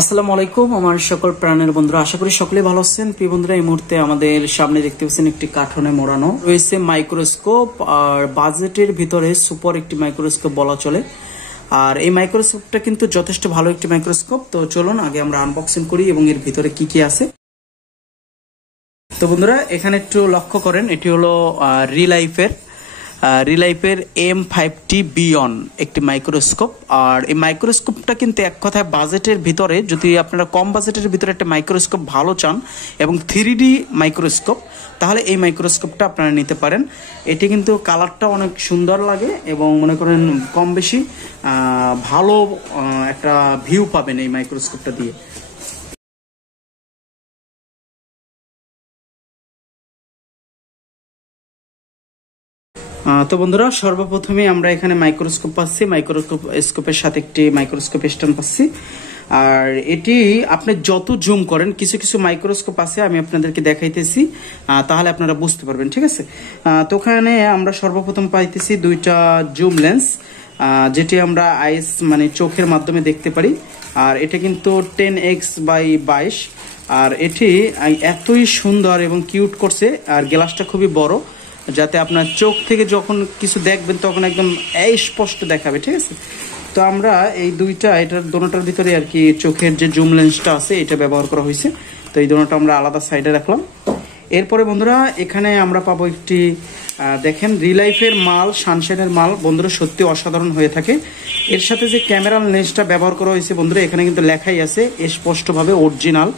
আসসালামু আলাইকুম আমার সকল প্রাণের বন্ধুরা, আশা করি সকলে ভালো আছেন। প্রিয় বন্ধুরা, এই মুহূর্তে আমাদের সামনে দেখতে পাচ্ছেন একটি কার্টনে মোড়ানো রয়েছে মাইক্রোস্কোপ, আর বাজেটের ভিতরে সুপার একটি মাইক্রোস্কোপ বলা চলে। আর এই মাইক্রোস্কোপটা কিন্তু যথেষ্ট ভালো একটি মাইক্রোস্কোপ। তো চলুন আগে আমরা আনবক্সিং করি এবং এর ভিতরে কি কি আছে। তো বন্ধুরা, এখানে একটু লক্ষ্য করেন, এটি হলো রিলাইফের M5T বিয়ন একটি মাইক্রোস্কোপ। আর এই মাইক্রোস্কোপটা কিন্তু এক কথায় বাজেটের ভিতরে, যদি আপনারা কম বাজেটের ভিতরে একটা মাইক্রোস্কোপ ভালো চান এবং 3D মাইক্রোস্কোপ, তাহলে এই মাইক্রোস্কোপটা আপনারা নিতে পারেন। এটি কিন্তু কালারটা অনেক সুন্দর লাগে এবং মনে করেন কম বেশি ভালো একটা ভিউ পাবেন এই মাইক্রোস্কোপটা দিয়ে। তো বন্ধুরা, সর্বপ্রথমে আমরা এখানে মাইক্রোস্কোপ পাচ্ছি, মাইক্রোস্কোপের সাথে একটি মাইক্রোস্কোপ স্ট্যান্ড পাচ্ছি। আর এটি আপনি যত জুম করেন, কিছু কিছু মাইক্রোস্কোপ আছে আমি আপনাদেরকে দেখাইতেছি, তাহলে আপনারা বুঝতে পারবেন, ঠিক আছে। তো ওখানে আমরা সর্বপ্রথম পাইতেছি দুইটা জুম লেন্স, যেটি আমরা আইস মানে চোখের মাধ্যমে দেখতে পারি। আর এটা কিন্তু 10x/22। আর এটি এতই সুন্দর এবং কিউট করছে, আর গ্লাসটা খুবই বড়, যাতে আপনার চোখ থেকে যখন কিছু দেখবেন তখন একদম স্পষ্ট দেখাবে, ঠিক আছে। তো আমরা এই দুইটা, এটার দোনোটার ভিতরে আর কি চোখের যে জুম লেন্সটা আছে এটা ব্যবহার করা হয়েছে। তো এই দোনোটা আমরা আলাদা সাইডে রাখলাম। এরপরে বন্ধুরা, এখানে আমরা পাবো একটি দেখেন রিলাইফের মাল, সানশাইনের মাল বন্ধুরা, সত্যি অসাধারণ হয়ে থাকে। এর সাথে যে ক্যামেরা লেন্সটা ব্যবহার করা হয়েছে বন্ধুরা, এখানে কিন্তু লেখাই আছে স্পষ্টভাবে অরিজিনাল।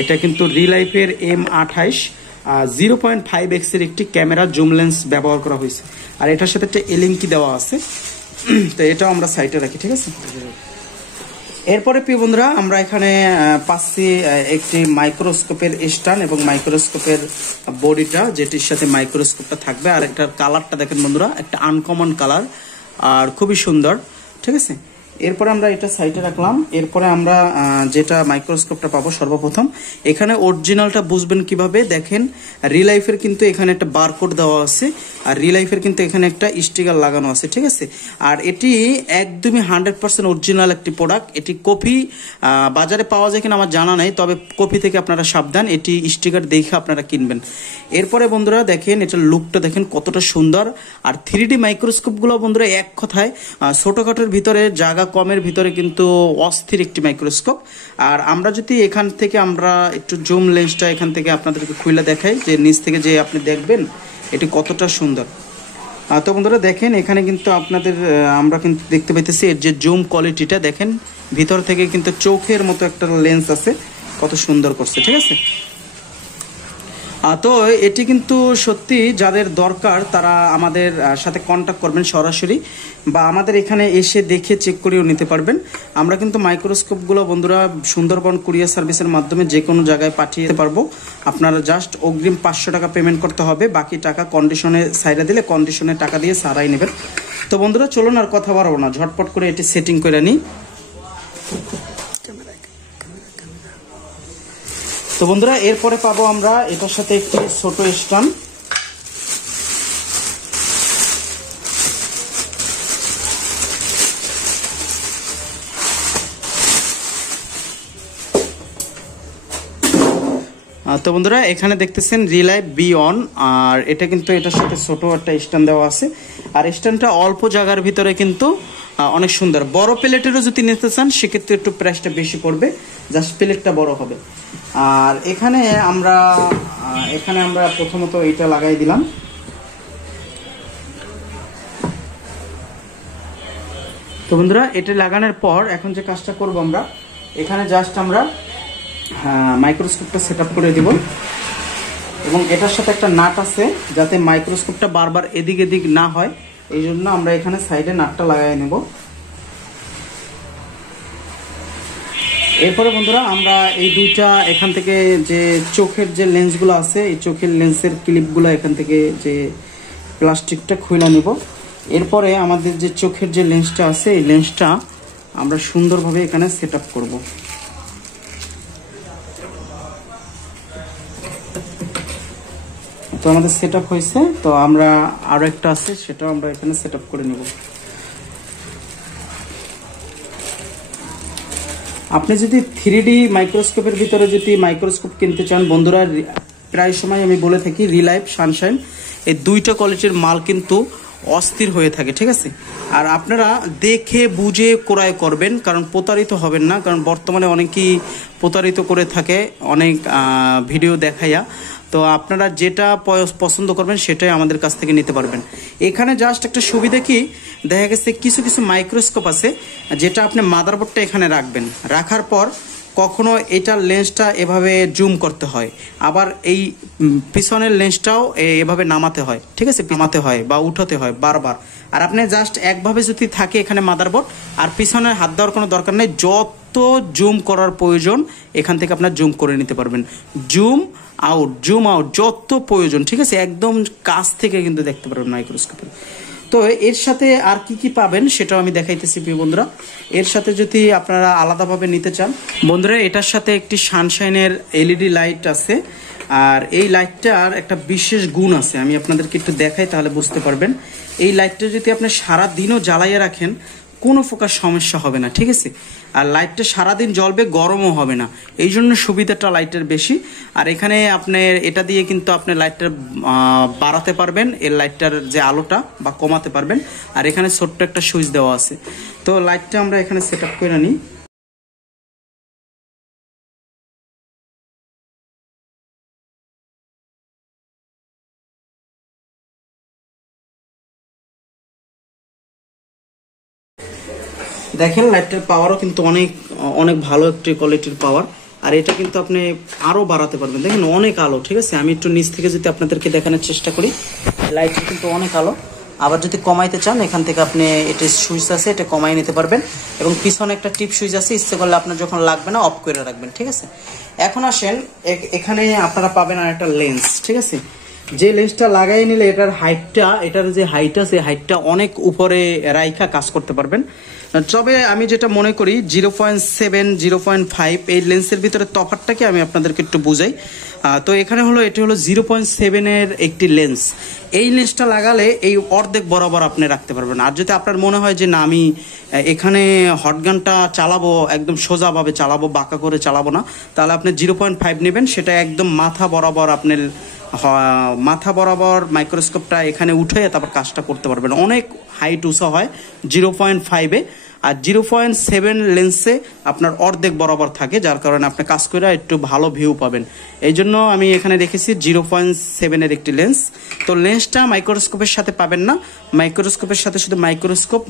এটা কিন্তু রিলাইফের M28 0.5x এর একটি ক্যামেরা জুম লেন্স ব্যবহার করা হয়েছে। আর এটার সাথে একটা এলিঙ্কি দেওয়া আছে। তো এটাও আমরা সাইডে রাখি, ঠিক আছে। এরপরে প্রিয় বন্ধুরা, আমরা এখানে পাচ্ছি একটি মাইক্রোস্কোপের স্ট্যান্ড এবং মাইক্রোস্কোপের বডিটা, যেটির সাথে মাইক্রোস্কোপটা থাকবে। আর এটার কালারটা দেখেন বন্ধুরা, একটা আনকমন কালার আর খুবই সুন্দর, ঠিক আছে। এরপরে আমরা এটা সাইডে রাখলাম। এরপরে আমরা যেটা মাইক্রোস্কোপটা পাবো, সর্বপ্রথম এখানে অরিজিনালটা বুঝবেন কিভাবে, দেখেন রিলাইফের কিন্তু এখানে একটা বারকোড দেওয়া আছে, আর রিলাইফের কিন্তু এখানে একটা স্টিকার লাগানো আছে, ঠিক আছে। আর এটি একদমই 100% অরিজিনাল একটি প্রোডাক্ট। এটি কপি বাজারে পাওয়া যায় কিনা আমার জানা নেই, তবে কপি থেকে আপনারা সাবধান, এটি স্টিকার দেখে আপনারা কিনবেন। এরপরে বন্ধুরা দেখেন, এটার লুকটা দেখেন কতটা সুন্দর। আর 3D মাইক্রোস্কোপগুলো বন্ধুরা এক কথায় ছোটখাটোর ভিতরে, জায়গা কমের ভিতরে কিন্তু অস্থির একটি মাইক্রোস্কোপ। আর আমরা যদি এখান থেকে আমরা একটু জুম লেন্সটা এখান থেকে আপনাদেরকে খুলে দেখাই, যে নিচ থেকে যে আপনি দেখবেন এটি কতটা সুন্দর। তো বন্ধুরা দেখেন, এখানে কিন্তু আপনাদের আমরা কিন্তু দেখতে পাইতেছি এর যে জুম কোয়ালিটিটা দেখেন, ভিতর থেকে কিন্তু চোখের মতো একটা লেন্স আছে, কত সুন্দর করছে, ঠিক আছে। তো এটি কিন্তু সত্যি যাদের দরকার তারা আমাদের সাথে কন্ট্যাক্ট করবেন সরাসরি, বা আমাদের এখানে এসে দেখে চেক করেও নিতে পারবেন। আমরা কিন্তু মাইক্রোস্কোপগুলো বন্ধুরা সুন্দরবন কুরিয়ার সার্ভিসের মাধ্যমে যে কোনো জায়গায় পাঠিয়ে দিতে পারবো। আপনারা জাস্ট অগ্রিম 500 টাকা পেমেন্ট করতে হবে, বাকি টাকা কন্ডিশনে সাইডে দিলে কন্ডিশনে টাকা দিয়ে সারাই নেবেন। তো বন্ধুরা চলুন আর কথা বাড়াবো না, ঝটপট করে এটি সেটিং করে নিই। তো বন্ধুরা, এরপরে পাবো আমরা এটার সাথে একটি ছোট স্ট্যান্ড। তো বন্ধুরা, এখানে দেখতেছেন রিলাইফ বিয়ন, আর এটা কিন্তু এটার সাথে ছোট একটা স্ট্যান্ড দেওয়া আছে। আর স্ট্যান্ডটা অল্প জায়গার ভিতরে কিন্তু অনেক সুন্দর। বড় প্লেটেরও যদি নিতে চান সেক্ষেত্রে একটু প্রাইসটা বেশি পড়বে, জাস্ট প্লেটটা বড় হবে। আর এখানে আমরা প্রথমত এটা লাগাই দিলাম। তো বন্ধুরা, এটা লাগানোর পর এখন যে কাজটা করব, আমরা এখানে জাস্ট আমরা মাইক্রোস্কোপটা সেট আপ করে দিব। এবং এটার সাথে একটা নাট আছে, যাতে মাইক্রোস্কোপটা বারবার এদিক এদিক না হয়, এই জন্য আমরা এখানে সাইডে নাটটা লাগাই নেব। এরপরে বন্ধুরা, আমরা এই দুইটা এখান থেকে যে চোখের যে লেন্সগুলো আছে, এই চোখের লেন্সের ক্লিপগুলো এখান থেকে যে প্লাস্টিকটা খুলে নেব। এরপরে আমাদের যে চোখের যে লেন্সটা আছে, এই লেন্সটা আমরা সুন্দরভাবে এখানে সেট আপ করবো। তো আমাদের সেট আপ হয়েছে। তো আমরা আরো একটা আছে, সেটাও আমরা এখানে সেট আপ করে নেব। আপনি যদি 3D মাইক্রোস্কোপের ভিতরে যদি মাইক্রোস্কোপ কিনতে চান বন্ধুরা, প্রায় সময় আমি বলে থাকি রিলাইফ, সানশাইন এই দুইটা কোয়ালিটির মাল কিন্তু অস্থির হয়ে থাকে, ঠিক আছে। আর আপনারা দেখে বুঝে ক্রয় করবেন, কারণ প্রতারিত হবেন না, কারণ বর্তমানে অনেকেই প্রতারিত করে থাকে অনেক ভিডিও দেখাইয়া। তো আপনারা যেটা পছন্দ করবেন সেটাই আমাদের কাছ থেকে নিতে পারবেন। এখানে জাস্ট একটা সুবিধা কি, দেখা গেছে কিছু কিছু মাইক্রোস্কোপ আছে যেটা আপনি মাদারবোর্ডটা এখানে রাখবেন, রাখার পর কখনো এটার লেন্সটা এভাবে জুম করতে হয়, আবার এই পিছনের লেন্সটাও এভাবে নামাতে হয়, ঠিক আছে, নামাতে হয় বা উঠাতে হয় বারবার। আর আপনি জাস্ট একভাবে যদি থাকে এখানে মাদারবোর্ড, আর পিছনে হাত দেওয়ার কোনো দরকার নেই, যত জুম করার প্রয়োজন এখান থেকে আপনার জুম করে নিতে পারবেন, জুম আউট যত প্রয়োজন, ঠিক আছে, একদম কাছ থেকে কিন্তু দেখতে পারবেন মাইক্রোস্কোপে। তো এর সাথে আর কি কি পাবেন সেটাও আমি দেখাইতেছি প্রিয় বন্ধুরা। এর সাথে যদি আপনারা আলাদাভাবে নিতে চান বন্ধুরা, এটার সাথে একটি সানশাইনের এলইডি লাইট আছে। আর এই লাইটটার একটা বিশেষ গুণ আছে, আমি আপনাদেরকে একটু দেখাই তাহলে বুঝতে পারবেন। এই লাইটটা যদি আপনি সারা দিনও জ্বালাইয়া রাখেন কোনো প্রকার সমস্যা হবে না, ঠিক আছে। আর লাইটটা সারাদিন জ্বলবে, গরমও হবে না, এই জন্য সুবিধাটা লাইটের বেশি। আর এখানে আপনি এটা দিয়ে কিন্তু আপনি লাইটটা বাড়াতে পারবেন, এর লাইটটার যে আলোটা, বা কমাতে পারবেন। আর এখানে ছোট্ট একটা সুইচ দেওয়া আছে। তো লাইটটা আমরা এখানে সেট আপ করে নিই। দেখেন লাইটটার পাওয়ারও কিন্তু অনেক অনেক ভালো একটি কোয়ালিটির পাওয়ার। আর এটা কিন্তু আপনি আরো বাড়াতে পারবেন, দেখেন অনেক আলো, ঠিক আছে। আমি একটু নিচ থেকে যদি আপনাদেরকে দেখানোর চেষ্টা করি, লাইটটা কিন্তু অনেক আলো। আবার যদি কমাইতে চান এখান থেকে আপনি, এটা সুইচ আছে, এটা কমাই নিতে পারবেন। এবং পিছনে একটা টিপ সুইচ আছে, ইচ্ছে করলে আপনার যখন লাগবে না অফ করে রাখবেন, ঠিক আছে। এখন আসেন, এখানে আপনারা পাবেন আর একটা লেন্স, ঠিক আছে। যে লেন্সটা লাগাই নিলে এটার হাইটটা, এটার যে হাইট আছে হাইটটা অনেক উপরে রাইখা কাজ করতে পারবেন। তবে আমি যেটা মনে করি 0.7 0.5 এই লেন্সের ভিতরে তফাৎটাকে আমি আপনাদেরকে একটু বুঝাই। তো এখানে হলো, এটি হলো 0.7 এর একটি লেন্স। এই লেন্সটা লাগালে এই অর্ধেক বরাবর আপনি রাখতে পারবেন। আর যদি আপনার মনে হয় যে না আমি এখানে হটগানটা চালাবো, একদম সোজাভাবে চালাবো, বাঁকা করে চালাবো না, তাহলে আপনি 0.5 নেবেন, সেটা একদম মাথা বরাবর আপনার মাথা বরাবর মাইক্রোস্কোপটা এখানে উঠে তারপর কাজটা করতে পারবেন। অনেক হাইট উঁচা হয় 0.5-এ, আর 0.7 লেন্সে আপনার অর্ধেক বরাবর থাকে, যার কারণে আপনি কাজ করে একটু ভালো ভিউ পাবেন। এই জন্য আমি এখানে রেখেছি 0.7-এর একটি লেন্স। তো লেন্সটা মাইক্রোস্কোপের সাথে পাবেন না, মাইক্রোস্কোপের সাথে শুধু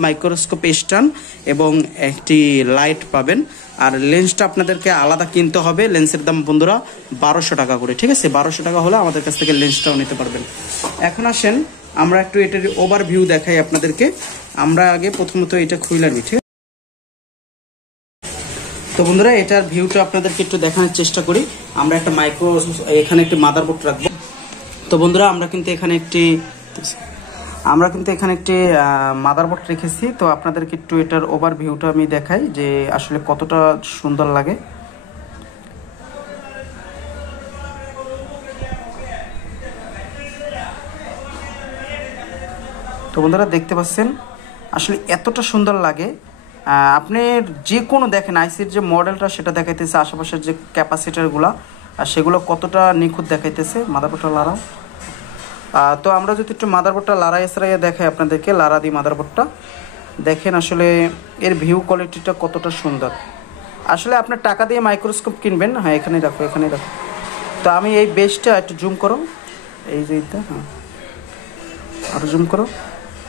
মাইক্রোস্কোপ স্ট্যান্ড এবং একটি লাইট পাবেন। আর লেন্সটা আপনাদেরকে আলাদা কিনতে হবে। লেন্সের দাম বন্ধুরা 1200 টাকা করে, ঠিক আছে। 1200 টাকা হলে আমাদের কাছ থেকে লেন্সটাও নিতে পারবেন। এখন আসেন আমরা একটু এটার ওভারভিউ দেখাই আপনাদেরকে। আমরা আগে প্রথমত এটা খুলে নিই, ঠিক আছে। তো বন্ধুরা এটার ভিউটা আপনাদেরকে একটু দেখানোর চেষ্টা করি। আমরা একটা এখানে একটি মাদারবোর্ড রাখবো। তো বন্ধুরা আমরা কিন্তু এখানে একটি মাদারবোর্ড রেখেছি। তো আপনাদেরকে একটু এটার ওভারভিউটা আমি দেখাই যে আসলে কতটা সুন্দর লাগে। তো বন্ধুরা দেখতে পাচ্ছেন আসলে এতটা সুন্দর লাগে। আপনি যে কোনো দেখেন আইসির যে মডেলটা সেটা দেখাইতেছে, আশেপাশের যে ক্যাপাসিটারগুলো আর সেগুলো কতটা নিখুঁত দেখাইতেছে। মাদারবোর্ডটা লাড়াও। তো আমরা যদি একটু মাদারবোর্ডটা লাড়াই সারাইয়া দেখাই আপনাদেরকে, লাড়া দিই মাদারবোর্ডটা, দেখেন আসলে এর ভিউ কোয়ালিটিটা কতটা সুন্দর। আসলে আপনার টাকা দিয়ে মাইক্রোস্কোপ কিনবেন, হ্যাঁ এখানেই রাখো। তো আমি এই বেসটা একটু জুম করো, এই যে হ্যাঁ আরও জুম করো,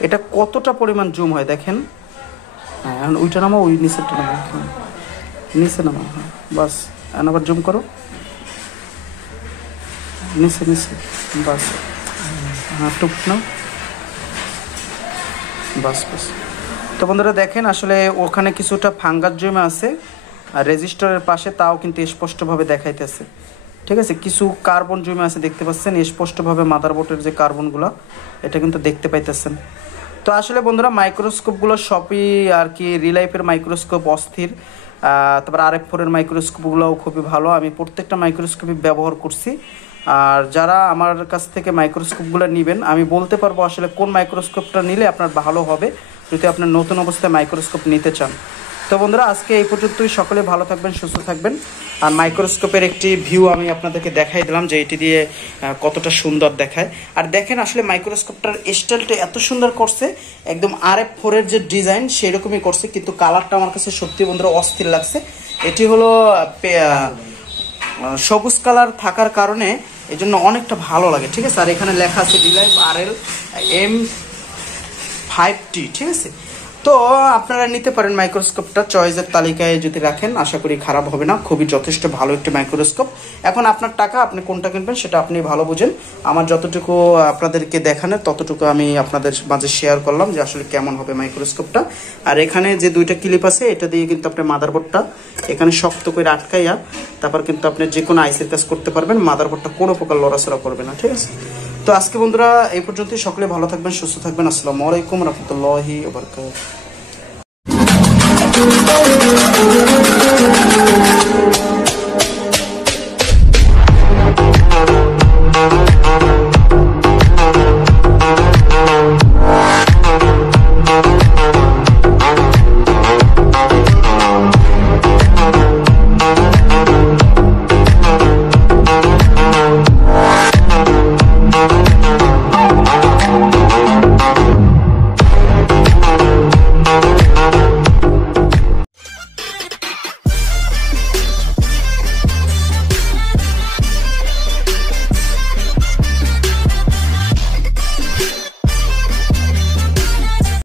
এটা কতটা পরিমাণ জুম হয় দেখেন। হ্যাঁ এখন ওইটা নামো, ওই নিচেরটা নামো, নিচে নামো, হ্যাঁ বাস। এখন আবার জুম করো, নিচে বাস, হ্যাঁ টুক নাও, বাস। তো বন্ধুরা দেখেন আসলে ওখানে কিছুটা ফাঙ্গাস জমে আছে আর রেজিস্টারের পাশে, তাও কিন্তু স্পষ্টভাবে দেখাইতেছে, ঠিক আছে। কিছু কার্বন জমে আছে দেখতে পাচ্ছেন স্পষ্টভাবে, মাদারবোর্ডের যে কার্বনগুলো এটা কিন্তু দেখতে পাইতেছেন। তো আসলে বন্ধুরা মাইক্রোস্কোপগুলো সবই আর কি, রিলাইফের মাইক্রোস্কোপ অস্থির, তারপর RF4-এর মাইক্রোস্কোপগুলোও খুবই ভালো। আমি প্রত্যেকটা মাইক্রোস্কোপই ব্যবহার করছি। আর যারা আমার কাছ থেকে মাইক্রোস্কোপগুলো নেবেন আমি বলতে পারবো আসলে কোন মাইক্রোস্কোপটা নিলে আপনার ভালো হবে যদি আপনার নতুন অবস্থায় মাইক্রোস্কোপ নিতে চান। তো বন্ধুরা আজকে এই পর্যন্তই, সকলে ভালো থাকবেন, সুস্থ থাকবেন। আর মাইক্রোস্কোপের একটি ভিউ আমি আপনাদেরকে দেখাই দিলাম যে এটি দিয়ে কতটা সুন্দর দেখায়। আর দেখেন আসলে মাইক্রোস্কোপটার স্টাইলটা এত সুন্দর করছে, একদম RF4 এর যে ডিজাইন সেরকমই করছে, কিন্তু কালারটা আমার কাছে সত্যি বন্ধুরা অস্থির লাগছে। এটি হলো সবুজ কালার থাকার কারণে এই জন্য অনেকটা ভালো লাগে, ঠিক আছে। আর এখানে লেখা আছে রিলাইফ RL M5T, ঠিক আছে। তো আপনারা নিতে পারেন মাইক্রোস্কোপটা, চয়েসের তালিকায় যদি রাখেন আশা করি খারাপ হবে না, খুবই যথেষ্ট ভালো একটি মাইক্রোস্কোপ। এখন আপনার টাকা, আপনি কোনটা কিনবেন সেটা আপনি ভালো বুঝেন। আমার যতটুকু আপনাদেরকে দেখানোর ততটুকু আমি আপনাদের মাঝে শেয়ার করলাম যে আসলে কেমন হবে মাইক্রোস্কোপটা। আর এখানে যে দুইটা ক্লিপ আছে এটা দিয়ে কিন্তু আপনি মাদারবোর্ডটা এখানে শক্ত করে আটকাইয়া তারপর কিন্তু আপনি যে কোনো আইসির কাজ করতে পারবেন, মাদারবোর্ডটা কোনো প্রকার লড়াচড়া করবে না, ঠিক আছে। তো আজকে বন্ধুরা এই পর্যন্তই, সকলে ভালো থাকবেন, সুস্থ থাকবেন। আসসালামু আলাইকুম রহমতুল্লাহি ওয়া বারাকাতুহু।